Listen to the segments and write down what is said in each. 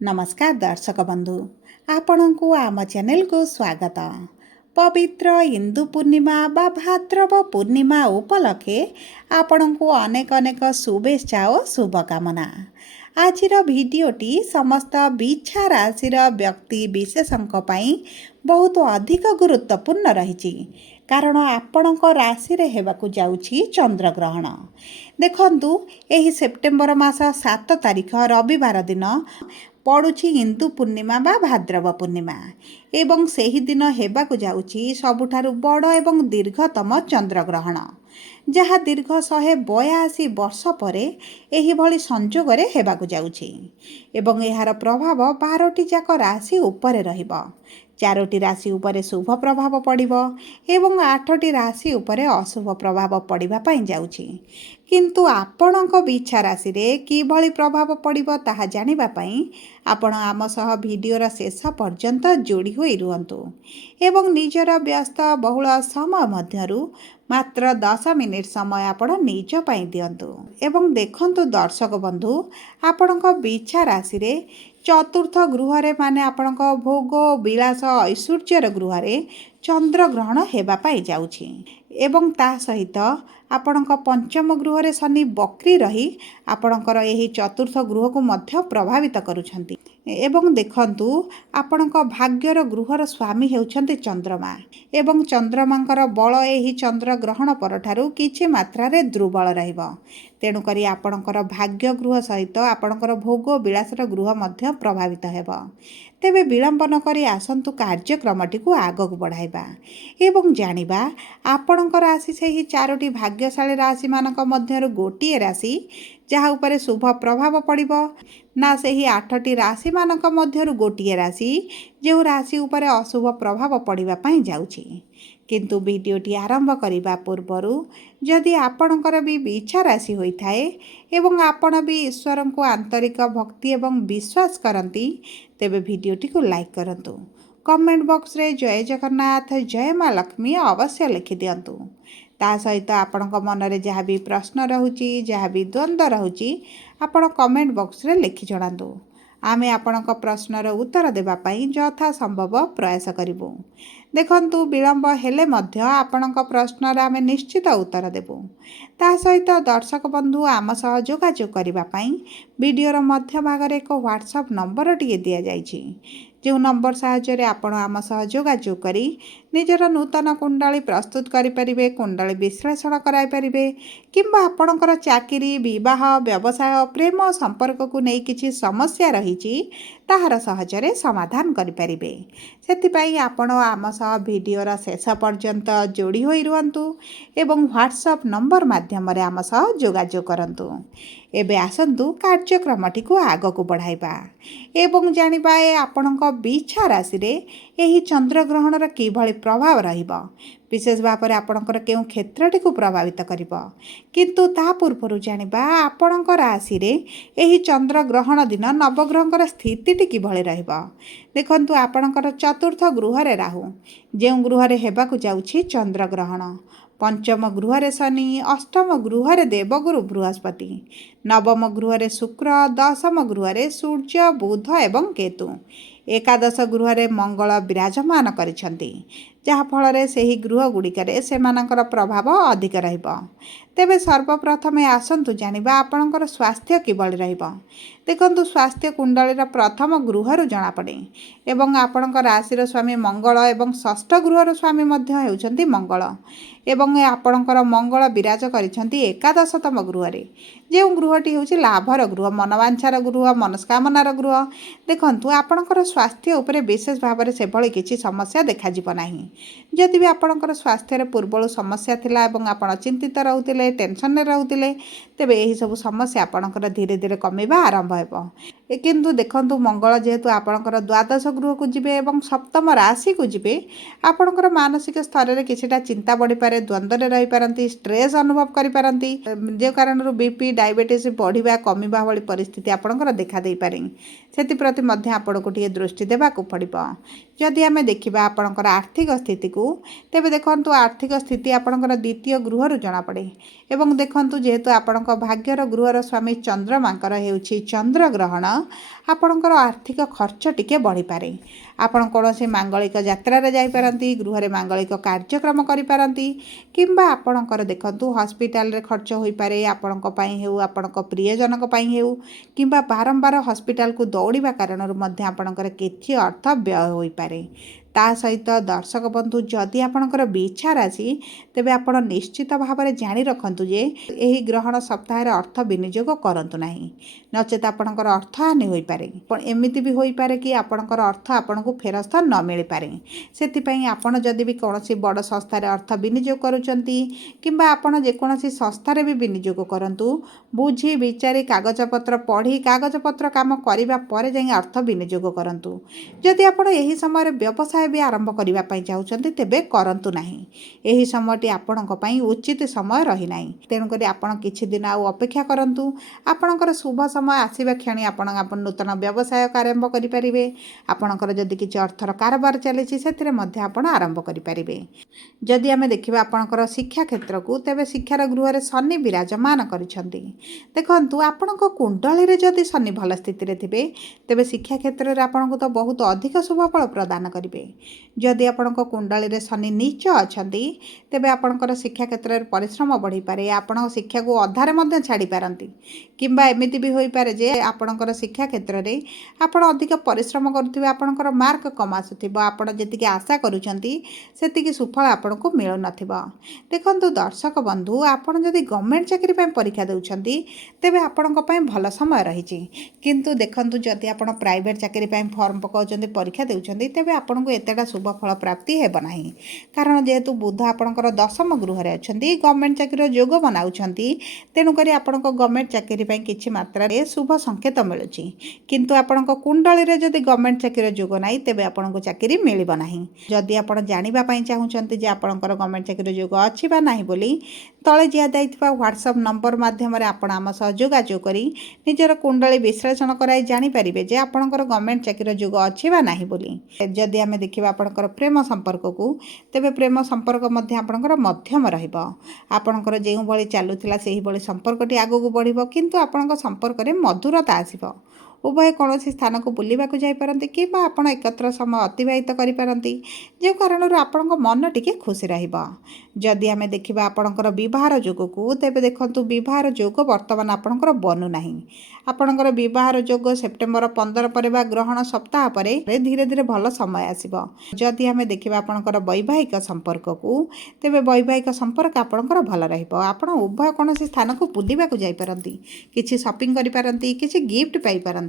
नमस्कार दर्शक बंधु आपण को आम चैनल को स्वागत। पवित्र इंदु पूर्णिमा बा भाद्रव पूर्णिमा उपलक्षे आपण को अनेक अनेक शुभेच्छा और शुभकामना। आजिर भिडियोटी समस्त बिछा राशि व्यक्ति विशेषों बहुत अधिक गुरुत्वपूर्ण रही कारण आपण राशि हेबाकु जाउछि चंद्रग्रहण। देखंतु एही सेप्टेम्बर मास 7 तारिख रविवार दिन पड़ुछि इंदु पूर्णिमा बा भाद्रव पूर्णिमा एवं सेही दिन हेबाकु जाउछि सबुठारु बड़ एवं दीर्घतम चंद्रग्रहण जहाँ दीर्घ 182 वर्ष परे एही भली संजोगरे हेबाकु जाउछि एवं एहार प्रभाव 12टी जाक राशि उपरे रहिबो। 4टी राशि उपरे शुभ प्रभाव पड़िबो एवं 8टी राशि उपरे अशुभ प्रभाव पड़िबा पई जाउछि। किंतु आपणक बिछा राशि रे कि भली प्रभाव पड़िबो ताहा जानिबा पई आपण आम सह भिडियोर शेष पर्यंत जोड़ी होई रुहंतु एवं निजर व्यस्त बहुल समय मध्यरु मात्र 10 मिनिट समय आपण निज पई दियंतु एवं देखंतु दर्शक बंधु आपणक बिछा राशि रे चतुर्थ गृह माने आपणक भोग विलास ऐश्वर्यर गृह चंद्रग्रहण हेबा पाई जाउछि एवं ता सहित आपणक पंचम गृह शनि बक्री रही आपणकर एही चतुर्थ गृह को मध्य प्रभावित करुछंती एवं देखंतु आपणक भाग्यर गृहर स्वामी हेउछंती चंद्रमा एवं चंद्रमांकर बल एही चंद्रग्रहण परठारु किछि मात्रा रे दुर्बल रहिबो। तेणु करी आपणकर भाग्य गृह सहित आपणकर भोग विलासर गृह मध्य प्रभावित हेबो। तेबे विलंब न करी आसंतु कार्यक्रमटी को आगक बढ़ाइबा एवं जानिबा आपणकर राशि सेही 4टी भाग्यशाली राशि मानक मध्यरु गोटिए राशि जहाँ उपरे शुभ प्रभाव पड़िबो ना सेही 8टी राशि मानक मध्यरु गोटिए राशि जो राशि उपरे अशुभ प्रभाव पड़िबा पई जाउछि। किंतु वीडियोटी आरंभ करिबा पूर्वरु जदि आपणकर भी बिछा राशि होइथाए एवं आपण भी ईश्वर को आंतरिक भक्ति एवं विश्वास करती तेबे वीडियोटी को लाइक करंतु। कमेंट बॉक्स रे जय जगन्नाथ जय माँ लक्ष्मी अवश्य लिखि दियंतु। ता सहित आपणक मन रे जहाँ भी प्रश्न रहुची जहाँ भी द्वंद्व रहुची आपण कमेंट बॉक्स रे लिखि जणांतु। आमे आपणक प्रश्नर उत्तर देबा पई यथा संभव प्रयास करिबु। देखंतु विलंब हेले मध्य आपणक प्रश्नर आमे निश्चित उत्तर देबु। ता सहित दर्शक बंधु आम सह जोगाजोग करिबा पई वीडियोर मध्य भागरे एक व्हाट्सएप नंबर टिके दिया जाइछि जो नंबर साहाय्य आपण आम सह जोगाजोग करी निजर नूतन कुंडली प्रस्तुत करें कुंडली विश्लेषण कराइपारे किंबा आपणकर चाकरी विवाह व्यवसाय प्रेम संपर्क को नहीं किछि समस्या रही ताहार सहजरे समाधान करें। से आपण आम सह भिडियोर शेष पर्यंत जोड़ी होई रुहंतु एवं व्हाट्सएप नंबर माध्यम आम सह जोगाजोग करंतु। एबे आसंतु कार्यक्रमटी को आगक बढ़ाइबा एवं जानिबा आपणक बिछा राशि रे एही चंद्रग्रहणर किभଳି प्रभाव रहिबो विशेष भाव में आपणकर केउं क्षेत्रटी को प्रभावित करिबो। किंतु ता पूर्वरु जानिबा आपणक राशि रे एही चंद्रग्रहण दिन नवग्रहंकर स्थितिटी किभଳି रहिबो। देखंतु आपणकर चतुर्थ गृह रे राहु जे गृह रे हेबाकु जाउछि चंद्रग्रहण पंचम गृह रे शनि अष्टम गृह रे देवगुरु बृहस्पति नवम गृह रे शुक्र दशम गृह रे सूर्य बुध एवं केतु एकादश गृह रे मंगल विराजमान करिछंती जहाँ फल से गृह गुड़िकरे से प्रभाव अधिक रहिबो। तेबे सर्वप्रथम आसंतु जानिबा आपणकर स्वास्थ्य किभଳି रहिबो। देखंतु स्वास्थ्य कुंडलीर प्रथम गृहरु जना पड़े एवं आपणकर राशिर स्वामी मंगल एवं षष्ठ गृहर स्वामी मध्य हेउछंती मंगल एवं आपणकर मंगल विराज करिछंती एकादशतम गृह रे जे गृहटी हेउछि लाभर गृह मनोवांछार गृह मनस्कामनार गृह। देखंतु आपणकर स्वास्थ्य उपरे विशेष भाव में सेभଳି किछि समस्या देखा जिवो नाही। जदि भी आपणकर स्वास्थ्य पूर्व समस्या थिला एवं आपण चिंतित रहउतिले टेंशन में रहउतिले तेबे एही सब समस्या आपणकर धीरे धीरे कमिबा आरंभ हेबो। किंतु देखंतु मंगल जेहेतु आपणकर द्वादश गृह को जिबे एवं सप्तम राशि को जिबे आपणकर मानसिक स्तर रे किछिटा चिंता बढ़ी पारे द्वंद्व रे रही पारंती स्ट्रेस अनुभव करि पारंती जे कारण बीपी डायबिटीज बढ़िया कमिबा भली परिस्थिति आपणकर देखा दे पारे सेप्रति आपको टे दृष्टि देवाक पड़ो। जदि आम देखा आपणकर आर्थिक स्थिति को तेज देखु आर्थिक स्थिति आपणकर द्वितीय गृह जनापड़े एवं देखु जेहेतु आपण भाग्यर गृहर स्वामी चंद्रमांकर होउछि चंद्र ग्रहण आपणकर आर्थिक खर्च टिके बढ़ी पारे। आपण कौन से मांगलिक यात्रा जापारती गृह मांगलिक कार्यक्रम करिपारती किंबा आपणकर देखु हॉस्पिटल रे खर्च हो पारे आपण आपण प्रियजनक हो किंबा बारंबार हॉस्पिटल को दौड़िबा कारण आपणकर किछि अर्थ व्यय हो पारे। ता सहित दर्शक बंधु जदि आपणकर इच्छा राशि तेबे आपण निश्चित भाव में जानी रखु जे यही ग्रहण सप्ताह अर्थ विनियोग करंतु नाही नचेत आपणकर अर्थ हानि हो पारे। एमती भी हो पारे कि आपणकर अर्थ आपन को फेरस्त न मिल पारे। से आपण जदि भी कौन बड़ संस्थार अर्थ विनियोग करुचंती किंबा आपण जेकोसी संस्थार भी विनियोग करंतु बुझी विचारी कागजपत्र पढ़ी कागजपत्र काम करने पर जाई अर्थ विनियोग करंतु। जदि आपण यही समय व्यवसाय भी आरंभ करने चाहते तेबे करंतु नाही यही समयटी आपणक पई उचित समय रही नाही। तेणुक आपण किछि दिन आउ अपेक्षा करंतु आपणकर शुभ समय आसीबा क्षणी आपण नूतन व्यवसाय आरंभ करिपारिबे। आपणकर जदि किछि अर्थर कारोबार चलिछि सेतिरे मध्ये आपण आरंभ करिपारिबे। जदि आमे देखिबा आपणकर शिक्षा क्षेत्र को तेबे शिक्षार गृह रे शनि विराजमान करिसंती। देखंतु आपणक कुंडली रे जदि शनि भल स्थिति रे थिबे तेबे शिक्षा क्षेत्र रे आपणको तो बहुत अधिक शुभ फल प्रदान करिवे। जदि आपणक कुंडली रे शनि नीच अछंती तेबे आपणकर शिक्षा क्षेत्र रे परिश्रम बढ़ी पारे आपण शिक्षा को अधारे मध्ये छाड़ी पारंती किंबा एमिति भी होई पारे जे आपणकर शिक्षा क्षेत्र रे आपण अधिक परिश्रम करुथिबे आपणकर मार्क कम आसुथिबो आपण जेतिके आशा करूछंती सेतिके सुफल आपणको मिलु नथिबो। देखंतु दर्शक बंधु आपण जदि गवर्नमेंट चाकरी पय परीक्षा देउछंती तेबे आपणक पय भल समय रहिछि किंतु देखंतु जदि आपण प्राइवेट चाकरी पय फॉर्म पकाउछंती परीक्षा देउछंती तेबे आपणको एतेटा शुभ फल प्राप्ति हेबो नाही कारण जेहेतु बुध आपणकर दशम गृह रे अछंती गवर्नमेंट चाकरी योग बनाउछंती तेणु करी आपणक गवर्नमेंट चाकरी पय किछि मात्रा रे शुभ संकेत मिलुछि किंतु आपणक कुंडली रे जदि गवर्नमेंट चाकरी योग नाही तेबे आपणको चाकरी मिलिबो नाही। जदि आपण जानिबा पय चाहुछंती जे आपणकर गवर्नमेंट चाकरी योग अछि बा नाही बोली तळे जिया दैथिबा व्हाट्सएप नंबर माध्यम रे आपण आम सह जोगाजोग करी निजर कुंडली विश्लेषण कराई जानि परिबे जे आपणकर गवर्नमेंट चाकरी योग अछि बा नाही बोली। जदि आमे देखिबा आपणकर प्रेम संपर्क को तेबे प्रेम संपर्क मध्ये आपणकर मध्यम रहिबो। आपणकर जेउ भली चालुथिला सेही भली संपर्कटी आगु को बढ़िबो किंतु आपणकर संपर्क रे मधुरता आसीबो। उभय कौन स्थान को बुलवाक जापारती कि आप एकत्र समय अतिवाहित करें जो कारण आपण मन टी खुशी रदि आम देखा आपणकर बहार जोग को तेज देखु बहार जोग बर्तमान आपणकर बनूना आपणकर बहार जोग सेप्टेम्बर 15 पर ग्रहण सप्ताह पर धीरे धीरे भल समय आसब। जदि आम देखा आपणकर वैवाहिक संपर्क को तेज वैवाहिक संपर्क आपणकर भल रहा उभय कौन स्थान को बुलवाक जापारती किसी शॉपिंग करें किसी गिफ्ट पाइपारती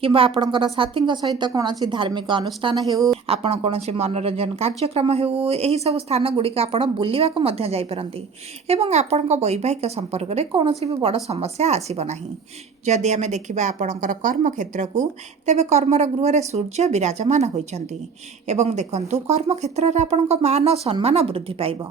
किंबा आपणकर साथी सहित कौन धार्मिक अनुष्ठान हो आपण कौन मनोरंजन कार्यक्रम हो यही सब स्थान गुड़िक आप बुलवाक जापारती एवं आपण वैवाहिक संपर्क में कौन भी बड़ समस्या आसब ना। जदि आम देखा आपणकर कर्म क्षेत्र को तेज कर्मर गृह में सूर्य विराजमान होती एवं देखु कर्म क्षेत्र में आपण मान सम्मान वृद्धि पाइब।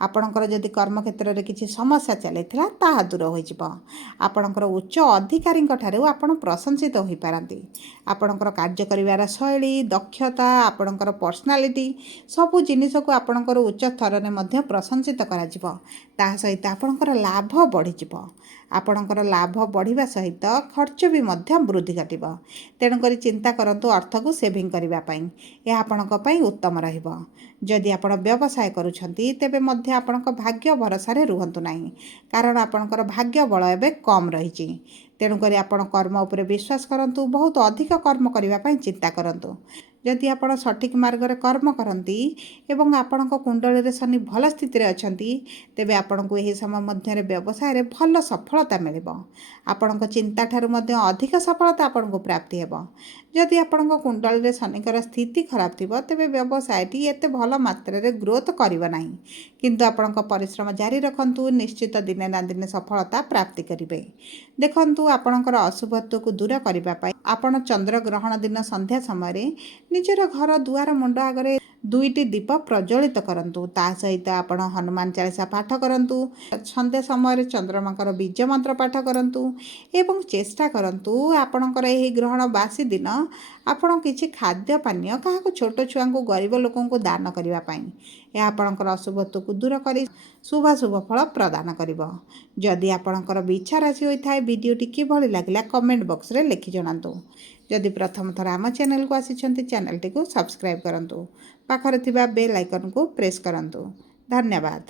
आपणकर जदि कर्म क्षेत्र में किसी समस्या चली ताहा दूर हो आपणकर उच्च अधिकारी आपण प्रशंसित हो पारती आपणकर कार्य करिवार शैली दक्षता आपणकर पर्सनालिटी सबु जिनिस को आपणकर उच्च स्तर में प्रशंसित करा सहित आपणकर लाभ बढ़ी आपणकर लाभ बढ़िबा सहित खर्च भी मध्य वृद्धि घटिब। तेणुक चिंता करंतु अर्थ को सेविंग करने यह आपणक पई उत्तम रहिबो। जदि आपण व्यवसाय करूछंती तेबे मध्य आपणक भाग्य भरोसा रे रुहंतु नाही कारण आपणकर भाग्य बल एबे कम रहिछि। तेणुक आपण कर्म उपर विश्वास करंतु बहुत अधिक कर्म करने पई चिंता करंतु। जदि आपण सठिक मार्ग रे कर्म करंती एवं आपणक कुंडली रे शनि भल स्थिति रे अछंती तेबे आपणको एही समय मध्य रे व्यवसाय रे भल सफलता मिलिबो। आपणक चिंता ठारू मध्य अधिक सफलता आपणको प्राप्ति हेबो। जदि आपणक कुंडली रे शनिकर स्थिति खराब थिबो तेबे व्यवसायटी एते भल मात्रा रे ग्रोथ करिवो नाही किंतु आपणक परिश्रम जारी रखंतु निश्चित दिने ना दिने सफलता प्राप्ति करिवे। देखंतु आपणकर अशुभत्व को दूर करिबा पई आपण चंद्र ग्रहण दिन संध्या समय ନିଜର ଘର ଦୁଆର ମୁଣ୍ଡ ଆଗରେ 2ଟି ଦୀପ ପ୍ରଜ୍ୱଳିତ କରନ୍ତୁ। ତା ସହିତ ଆପଣ ହନୁମାନ ଚାଳିଶା ପାଠ କରନ୍ତୁ। ସନ୍ଧ୍ୟା ସମୟରେ ଚନ୍ଦ୍ରମାଙ୍କର ବୀଜ ମନ୍ତ୍ର ପାଠ କରନ୍ତୁ ଏବଂ ଚେଷ୍ଟା କରନ୍ତୁ ଆପଣଙ୍କର ଏହି ଗ୍ରହଣ ବାସି ଦିନ ଆପଣ କିଛି ଖାଦ୍ୟ ପାନୀୟ କାହାକୁ ଛୋଟ ଛୁଆଙ୍କୁ ଗରିବ ଲୋକଙ୍କୁ ଦାନ କରିବା ପାଇଁ। ଏହା ଆପଣଙ୍କର ଅଶୁଭତ୍ୱକୁ ଦୂର କରି ଶୁଭାଶୁଭ ଫଳ ପ୍ରଦାନ କରିବ। ଯଦି ଆପଣଙ୍କର ବିଛା ରାଶି ହୋଇଥାଏ, ଭିଡ଼ିଓଟି କିଭଳି ଲାଗିଲା କମେଣ୍ଟ ବକ୍ସରେ ଲେଖି ଜଣାନ୍ତୁ। ଯଦି ପ୍ରଥମ ଥର ଆମ ଚ୍ୟାନେଲକୁ ଆସିଛନ୍ତି, ଚ୍ୟାନେଲଟିକୁ ସବସ୍କ୍ରାଇବ୍ କରନ୍ତୁ। ପାଖରେ ଥିବା ବେଲ୍ ଆଇକନକୁ ପ୍ରେସ୍ କରନ୍ତୁ। ଧନ୍ୟବାଦ।